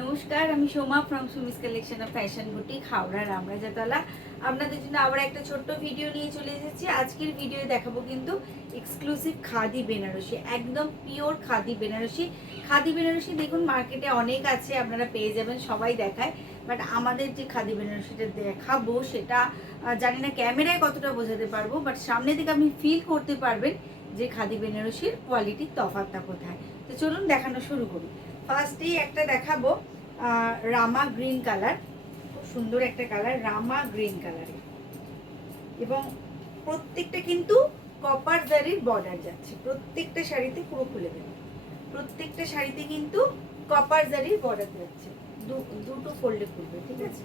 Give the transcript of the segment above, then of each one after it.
নমস্কার, আমি Soma from Sumi's collection of fashion boutique, Howrah Ramrajatala. আপনাদের জন্য আবার একটা ছোট্ট ভিডিও নিয়ে চলে এসেছি। আজকের ভিডিও দেখাবো কিন্তু এক্সক্লুসিভ খাদি বেনারসি, একদম পিওর খাদি বেনারসি। খাদি বেনারসি দেখুন মার্কেটে অনেক আছে, আপনারা পেয়ে যাবেন, সবাই দেখায়। বাট আমাদের যে খাদি বেনারসিটা দেখাবো সেটা জানি না ক্যামেরায় কতটা বোঝাতে পারবো, বাট সামনে থেকে আপনি ফিল করতে পারবেন যে খাদি বেনারসির কোয়ালিটির তফাৎটা কোথায়। তো চলুন দেখানো শুরু করি। ফার্স্টেই একটা দেখাবো রামা গ্রিন কালার, খুব সুন্দর একটা কালার, রামা গ্রিন কালারের, এবং প্রত্যেকটা কিন্তু কপার জারির বর্ডার যাচ্ছে প্রত্যেকটা শাড়িতে। পুরো খুলে দেবে, প্রত্যেকটা শাড়িতে কিন্তু কপার জারির বর্ডার যাচ্ছে, দুটো ফোল্ডে খুলবে, ঠিক আছে।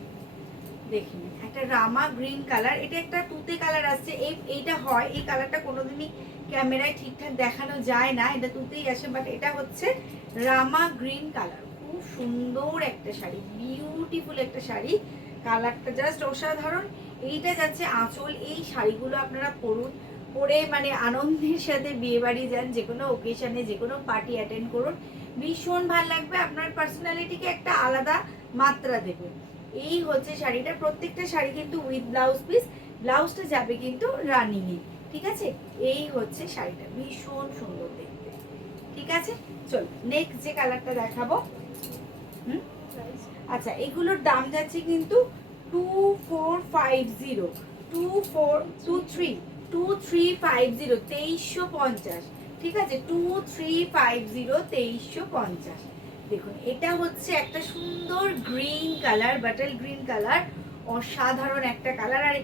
দেখিনি একটা রামা গ্রিন কালার, এটা একটা তুতে কালার আসছে। এইটা হয়, এই কালারটা কোনোদিনই ক্যামেরায় ঠিকঠাক দেখানো যায় না, এটা তুতেই আসে, বাট এটা হচ্ছে রামা গ্রিন কালার। খুব সুন্দর একটা শাড়ি, বিউটিফুল একটা শাড়ি, কালারটা জাস্ট অসাধারণ। এইটা যাচ্ছে আঁচল। এই শাড়িগুলো আপনারা পরুন, পরে মানে আনন্দের সাথে বিয়ে বাড়ি যান, যে কোনো ওকেশনে, যে কোনো পার্টি অ্যাটেন্ড করুন, ভীষণ ভালো লাগবে। আপনার পার্সোনালিটিকে একটা আলাদা মাত্রা দেবে। এই হচ্ছে শাড়িটা, প্রত্যেকটা শাড়ি কিন্তু উইথ ব্লাউজ পিস, ব্লাউজটা যাবে কিন্তু রানিং এ, ঠিক আছে। এই হচ্ছে শাড়িটা, ভীষণ সুন্দর দেখতে, ঠিক আছে। চল নেক্সট যে কালারটা দেখাবো। আচ্ছা, এগুলোর দাম যাচ্ছে কিন্তু 2450, 2350, 2350, ঠিক আছে। 2350, 2350। দেখুন এটা হচ্ছে একটা সুন্দর green colour, butter green colour, অসাধারণ একটা কালার। আর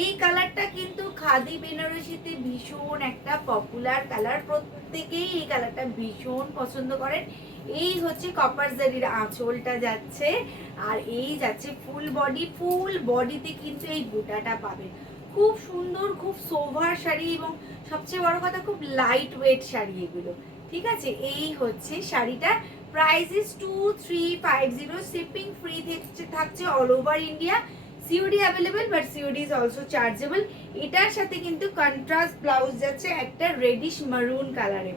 এই কালারটা কিন্তু খাদি বেনারসিতে ভীষণ একটা পপুলার কালার, প্রত্যেকেই এই কালারটা ভীষণ পছন্দ করেন। এই হচ্ছে কপার জারির আঁচলটা যাচ্ছে, আর এই যাচ্ছে ফুল বডি, ফুল বডিতে কিন্তু এই বুটাটা পাবেন। খুব সুন্দর, খুব সোভার শাড়ি, এবং সবচেয়ে বড় কথা খুব লাইট ওয়েট শাড়ি এগুলো, ঠিক আছে। এই হচ্ছে শাড়িটা, প্রাইস ইজ 2350, শিপিং ফ্রি থাকছে all over India, COD available, but COD is also chargeable. এটার সাথে কিন্তু কন্ট্রাস্ট ব্লাউজ যাচ্ছে একটা রেডিশ মারুন কালারে,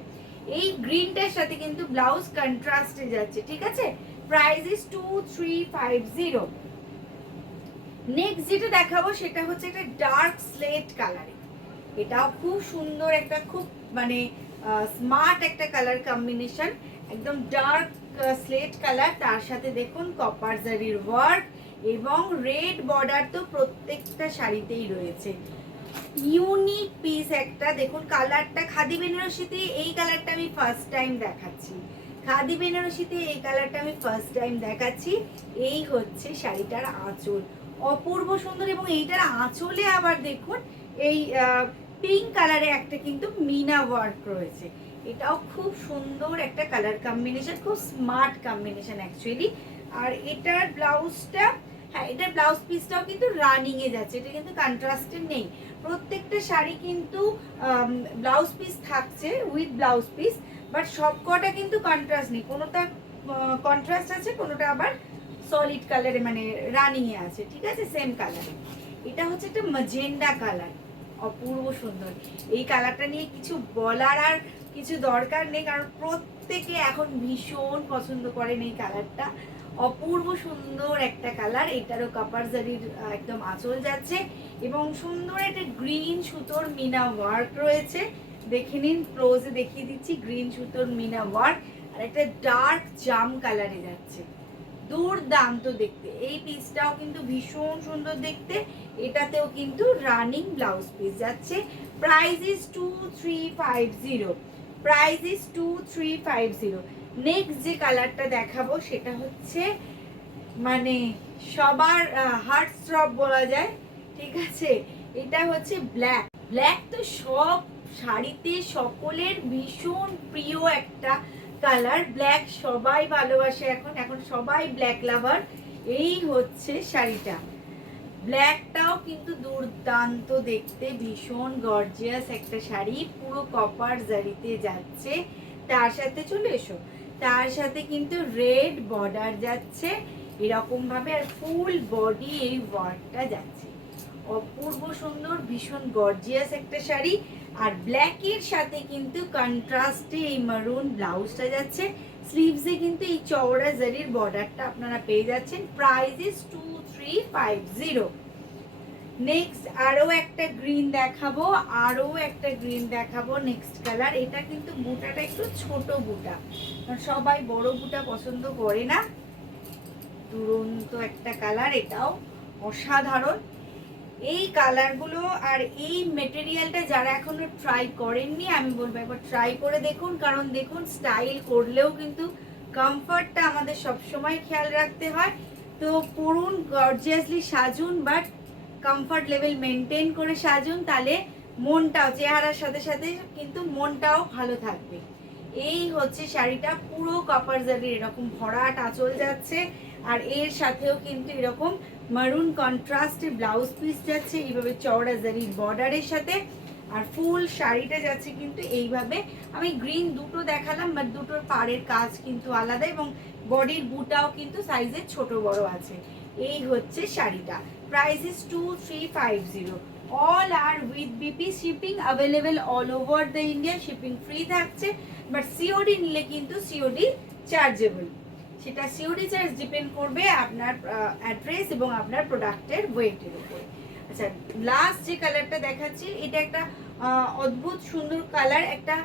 এই গ্রিনটার সাথে কিন্তু ব্লাউজ কন্ট্রাস্টে যাচ্ছে, ঠিক আছে। Price is 2350। নেক্সট যেটা দেখাবো সেটা হচ্ছে একটা ডার্ক স্লেট কালারে, এটাও খুব সুন্দর একটা, খুব মানে স্মার্ট একটা কালার কম্বিনেশন, একদম ডার্ক স্লেট কালার, তার সাথে দেখুন কপার জারির ওয়ার্ক এবং রেড বর্ডার তো প্রত্যেকটা শাড়িতেই রয়েছে। ইউনিক পিস একটা, দেখুন কালারটা খাদি বেনারসিতে এই কালারটা আমি ফার্স্ট টাইম দেখাচ্ছি, খাদি বেনারসিতে এই কালারটা আমি ফার্স্ট টাইম দেখাচ্ছি। এই হচ্ছে শাড়িটার আঁচল, অপূর্ব সুন্দর, এবং এইটার আঁচলে আবার দেখুন এই পিঙ্ক কালারে একটা কিন্তু মিনা ওয়ার্ক রয়েছে। এটাও খুব সুন্দর একটা কালার কম্বিনেশন, খুব স্মার্ট কম্বিনেশন অ্যাকচুয়ালি। আর এটার ব্লাউজটা, হ্যাঁ এটার ব্লাউজ পিসটাও কিন্তু রানিং এ যাচ্ছে, এটা কিন্তু কন্ট্রাস্টেড নেই। প্রত্যেকটা শাড়ি কিন্তু ব্লাউজ পিস থাকছে উইথ ব্লাউজ পিস, বাট সবকটা কিন্তু কন্ট্রাস্ট নেই, কোনোটা কন্ট্রাস্ট আছে, কোনোটা আবার সলিড কালারে মানে রানিং এ আছে, ঠিক আছে, সেম কালারে। এটা হচ্ছে একটা ম্যাজেন্ডা কালার, অপূর্ব সুন্দর। এই কালারটা নিয়ে কিছু বলার আর কিছু দরকার নেই, কারণ প্রত্যেকে এখন ভীষণ পছন্দ করেন এই কালারটা, অপূর্ব সুন্দর একটা কালার। এটারও কপার জারির একদম আঁচল যাচ্ছে, এবং সুন্দর একটা গ্রিন সুতোর মিনা ওয়ার্ক রয়েছে, দেখে নিন, ক্লোজে দেখিয়ে দিচ্ছি, গ্রিন সুতোর মিনা ওয়ার্ক, আর একটা ডার্ক জাম কালারে যাচ্ছে, দুর্দান্ত দেখতে। এই পিসটাও কিন্তু ভীষণ সুন্দর দেখতে, এটাতেও কিন্তু রানিং ব্লাউজ পিস যাচ্ছে। Price is 2350, price is 2350। Next যে কালারটা দেখাবো সেটা হচ্ছে মানে সবার হার্ট স্ট্রপ বলা যায়, ঠিক আছে। এটা হচ্ছে ব্ল্যাক, ব্ল্যাক তো সব শাড়িতে সকলের ভীষণ প্রিয় একটা কালার, ব্ল্যাক সবাই ভালোবাসে, এখন এখন সবাই ব্ল্যাক লাভার। এই হচ্ছে শাড়িটা, ব্ল্যাকটাও কিন্তু দুর্দান্ত দেখতে, ভীষণ গর্জিয়াস একটা শাড়ি, পুরো কপার জারিতে যাচ্ছে, তার সাথে চলে এসো, তার সাথে কিন্তু রেড বর্ডার যাচ্ছে এরকম ভাবে, আর ফুল বডি এই ওয়ার্কটা যাচ্ছে, অপূর্ব সুন্দর, ভীষণ গর্জিয়াস একটা শাড়ি। আর ব্ল্যাকের সাথে কিন্তু কন্ট্রাস্টে এই মারুন ব্লাউজটা যাচ্ছে, স্লিভসে কিন্তু এই চওড়া জারির বর্ডারটা আপনারা পেয়ে যাচ্ছেন। Price is 2350। নেক্সট আরো একটা গ্রিন দেখাবো, নেক্সট কালার। এটা কিন্তু বুটাটা একটু ছোট বুটা, কারণ সবাই বড় বুটা পছন্দ করে না। দুরন্ত একটা কালার, এটাও অসাধারণ। এই কালারগুলো আর এই মেটেরিয়ালটা যারা এখনো ট্রাই করেননি, আমি বলবো একবার ট্রাই করে দেখুন। কারণ দেখুন, স্টাইল করলেও কিন্তু কমফর্টটা আমাদের সবসময় খেয়াল রাখতে হয়। তো পরুন, গর্জিয়াসলি সাজুন, বাট কমফর্ট লেভেল মেনটেন করে সাজুন, তাহলে মনটাও, চেহারার সাথে সাথে কিন্তু মনটাও ভালো থাকবে। এই হচ্ছে শাড়িটা, পুরো কপার জারির এরকম ভরাট আঁচল যাচ্ছে, আর এর সাথেও কিন্তু এরকম মারুন কন্ট্রাস্টে ব্লাউজ পিস যাচ্ছে এইভাবে চওড়া জারির বর্ডারের সাথে। আর ফুল শাড়িটা যাচ্ছে কিন্তু এইভাবে। আমি গ্রিন দুটো দেখালাম, বাট দুটোর পাড়ের কাজ কিন্তু আলাদা, এবং বডির বুটাও কিন্তু সাইজে ছোট বড় আছে। এই হচ্ছে শাড়িটা। Price is 2350। All are with BP shipping available all over the India. Shipping free থাকছে, বাট সিওডি নিলে কিন্তু সিওডি চার্জেবল। সেটা সিওডি চার্জ ডিপেন্ড করবে আপনার অ্যাড্রেস এবং আপনার প্রোডাক্টের ওয়েটের উপর। আচ্ছা, লাস্ট যে কালারটা দেখাচ্ছি, এটা একটা অদ্ভুত সুন্দর কালার, একটা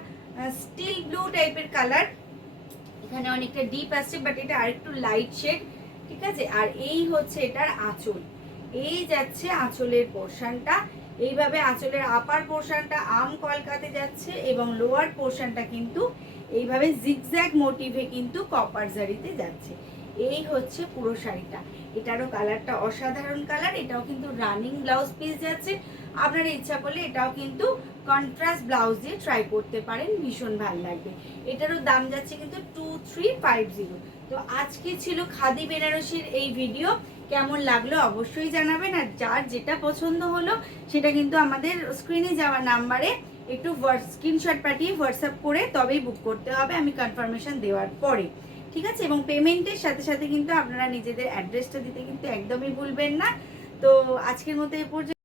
স্টিল ব্লু টাইপের কালার। এখানে অনেকটা ডিপ আছে, বাট এটা আরেকটু লাইট শেড, ঠিক আছে। আর এই হচ্ছে এটার আঁচল, এই যাচ্ছে আঁচলের পোর্শনটা এইভাবে। আঁচলের আপার পোর্শনটা আম কলকাতে যাচ্ছে, এবং লোয়ার পোর্শনটা কিন্তু এইভাবে জিগজ্যাগ মোটিভে কিন্তু কপার জারিতে যাচ্ছে। এই হচ্ছে পুরো শাড়িটা। এটারও কালারটা অসাধারণ কালার। এটাও কিন্তু রানিং ব্লাউজ পিস যাচ্ছে। আপনারা ইচ্ছা করলে এটাও কিন্তু কন্ট্রাস্ট ব্লাউজ দিয়ে ট্রাই করতে পারেন, ভীষণ ভালো লাগবে। এটারও দাম যাচ্ছে কিন্তু 2350। তো আজকে ছিল খাদি বেনারসির এই ভিডিও। কেমন লাগলো অবশ্যই জানাবেন। আর যার যেটা পছন্দ হলো সেটা কিন্তু আমাদের স্ক্রিনে যাওয়া নাম্বারে একটু স্ক্রিনশট পাঠিয়ে হোয়াটসঅ্যাপ করে তবেই বুক করতে হবে, আমি কনফার্মেশন দেওয়ার পরে, ঠিক আছে। এবং পেমেন্টের সাথে সাথে কিন্তু আপনারা নিজেদের অ্যাড্রেসটা দিতে কিন্তু একদমই ভুলবেন না। তো আজকের মতো এ পর্যন্ত।